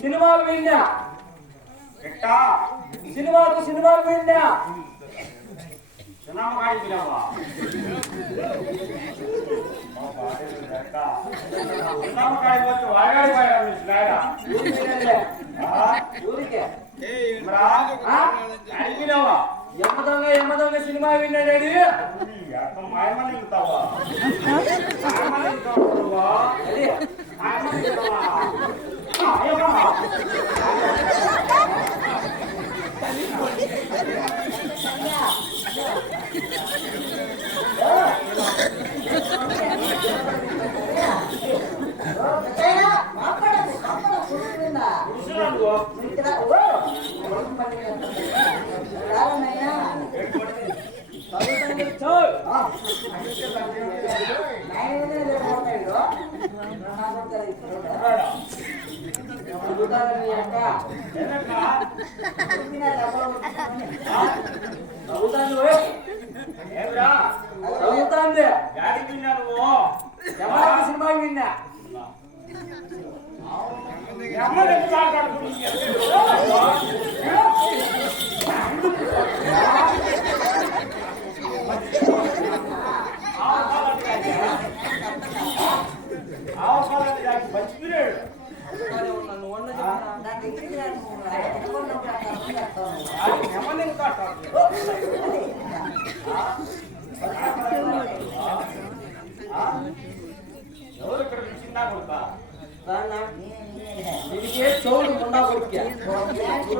సినిమాలు విన్నా సినిమాలు విన్నా యమదొంగ సినిమా విన్నాడు చదువుతాను ఏమిరా చదువుతాంది గాడికి విన్నా నువ్వు యమరాజు సినిమా విన్నా అమ్మని కాపాడుకుని మంచి పీరియడ్ నన్ను వండ ఎవరు ఇక్కడ చిన్న కొడుక దీనికే చౌడు ముండా కొడుకు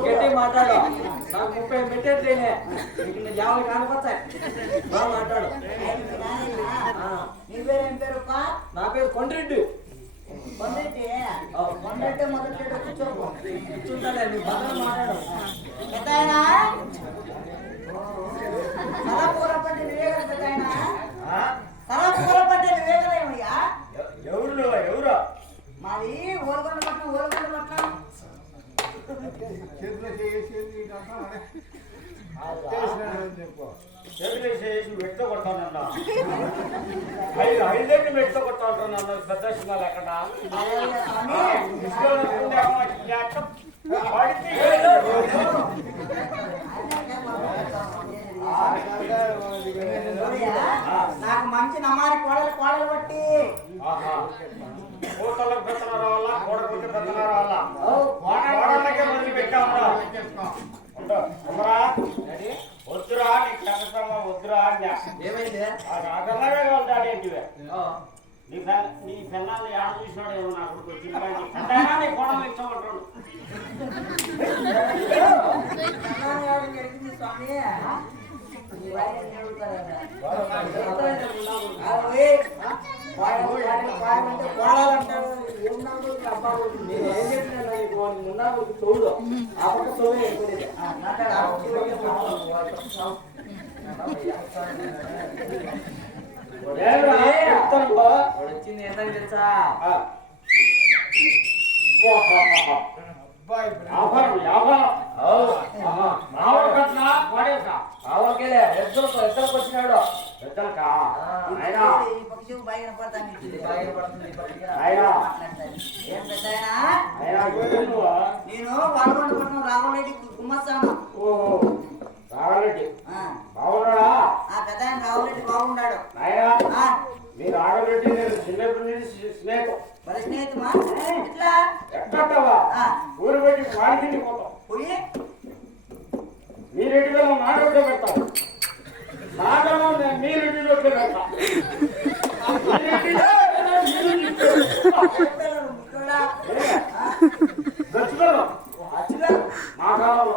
గట్టి మాట్లాడు నాకు 30 పెట్టేట్లేనే నీకు 50 కానిపోతాయి బాగా మాట్లాడు నీ పేరేం పేరు నా పేరు కొండ్రెడ్డి కొండట్టే మొదటి కూర్చోకు కూర్చుంటాలే నీ భద్రం మాట్లాడు పెద్దాయనా సలాపూర పట్టి వివేకం పెద్దాయనా సలాపూర పట్టి వివేకలేమయ్యా ఎవరు ఎవరు మాది ఓల్గొండ పట్నం చేసి మెట్ట కొట్టానన్నా 5 మెట్ట కొట్టాలన్నా పెద్ద సినిమాలు ఎక్కడ నాకు మంచి నమ్మారి కోడలు బట్టి కోటలకు పెత్తన రావాలా కోడకు పెత్తన రావాలా కోడలకే మొదలు పెట్టామరా వద్దురా నీకు చక్కగా వద్దురా ఏమైంది అదలాగే వెళ్తాడేంటివే నీ పిల్లల్ని ఆడ చూసినాడు ఏమో నా కొడుకు వచ్చిన నీ కోడలు ఇచ్చామంటాడు జరిగింది స్వామి కోడాలంటారు నేను ఏం చెప్పినా నీకు ముండా కొడుకు చౌడు ఆ పక్క చౌడే వచ్చింది ఏంటని తెలుసా ఆవరికెళ్ళే ఎద్దరికి వచ్చినాడు ఈ పక్షి బాగా పడతాను ఏం పెద్దాయనా నేను వాడకొండ పట్నం రాఘవరెడ్డి గుమ్మస్తాను బాగున్నాడా ఆ పెద్దాయన రాఘవరెడ్డి బాగున్నాడు మీరు ఆడబెట్టి నేను చిన్నప్పటి నుంచి స్నేహితం మరి స్నేహితమా ఇట్లా ఎక్కడవా ఊరు పెట్టి వాడికి పోతాం పోయి మీరెడ్డిలో నాగొడ్డ పెడతాం నాగలో మీరెడ్డిలో పెడతాం దచ్చుదలం మా కాలంలో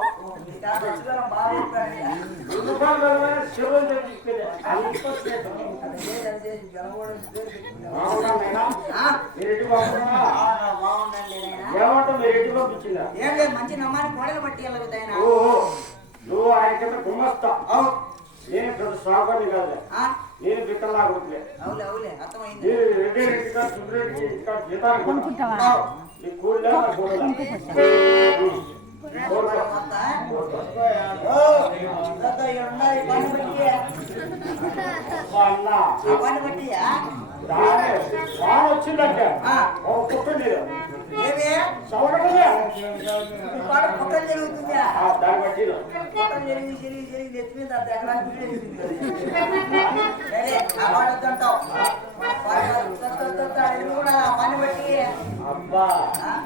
శివం ఏమంటా మీరు ఎట్టి పంపించిందా ఏం లేదు మంచి నమ్మాని కోడలు పట్టి వెళ్ళదు ఆయన నువ్వు ఆయన కింద గుమ్మస్తా నేను పెద్ద సాగుని కాదు నేను బిట్టలాగొద్దులే అవులే అవులే అర్థమైంది మీరు రెడ్డి రెడ్డిగా సుబ్రెడ్డి ఇంకా జీతానికి నీ కూడలే నా కూడలే పని బట్టియా వచ్చిందంటే కుట్టండి ఏమి సవడగా పక్కన జరుగుతుందా దాన్ని బట్టి పక్కన జరిగి నెత్తి మీద వాడొద్దంటావు కూడా పని బట్టి అబ్బా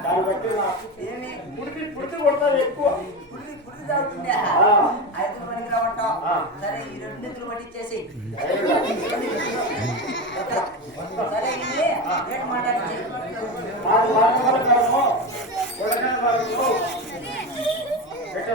దాన్ని బట్టి ఏమి పుడితి కొడతాది ఎక్కువ పుడితి తాగుతుందా 5 పనికి రావటం సరే ఈ 2 నిధులు పట్టించేసి సరే ఇది రేట్ మాట్లాడించి పెట్టే